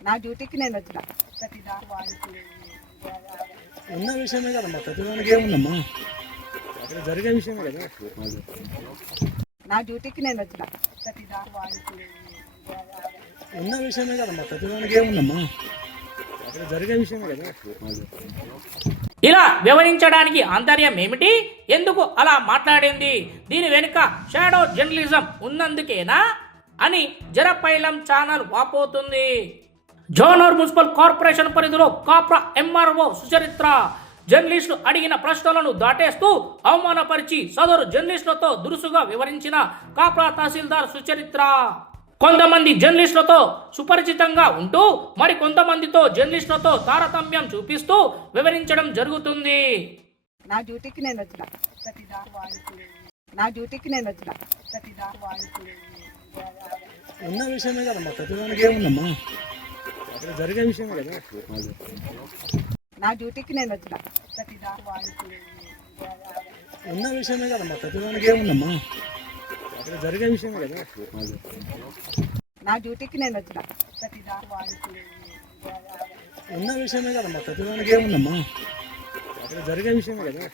నా డ్యూటీకి నేను వచ్చిన. ప్రతి ఉన్న విషయమే కదమ్మా ప్రతిదానికి ఏముందమ్మా? అక్కడ జరిగే విషయమే కదా. నా డ్యూటీకి నేను వచ్చిన. ప్రతి ఉన్న విషయమే కదమ్మా ప్రతిదానికి ఏముందమ్మా? అక్కడ జరిగే విషయమే కదా. ఇలా వివరించడానికి ఆంతర్యం ఏమిటి? ఎందుకు అలా మాట్లాడింది? దీని వెనుక షాడో జర్నలిజం ఉన్నందుకేనా? అని జరపైలం ఛానల్ వాపోతుంది. జోనర్ మున్సిపల్ కార్పొరేషన్ పరిధిలో కాప్రా ఎంఆర్ఓ సుచరిత్ర. జర్నలిస్టులు అడిగిన ప్రశ్నలను దాటేస్తూ అవమానపరిచి సదరు జర్నలిస్టులతో దురుసుగా వివరించిన కాప్రా తహసీల్దార్ సుచరిత్ర. కొంతమంది జర్నలిస్టులతో సుపరిచితంగా ఉంటూ మరి కొంతమందితో జర్నలిస్టులతో తారతమ్యం చూపిస్తూ వివరించడం జరుగుతుంది. నా డ్యూటీకి నేను వచ్చిన. నా డ్యూటీకి నేను వచ్చిన. ఉన్న విషయమే కదమ్మా ప్రతిదానికి ఏముందమ్మా? జరిగే విషయమే కదా. నా డ్యూటీకి నేను వచ్చిన. ఉన్న విషయమే కదమ్మా ప్రతిదానికి ఏముందమ్మా? అక్కడ జరిగే విషయమే కదా. నా డ్యూటీకి నేను వచ్చిన. ఉన్న విషయమే కదమ్మా ప్రతిదానికి ఏముందమ్మా? అక్కడ జరిగే విషయమే కదా.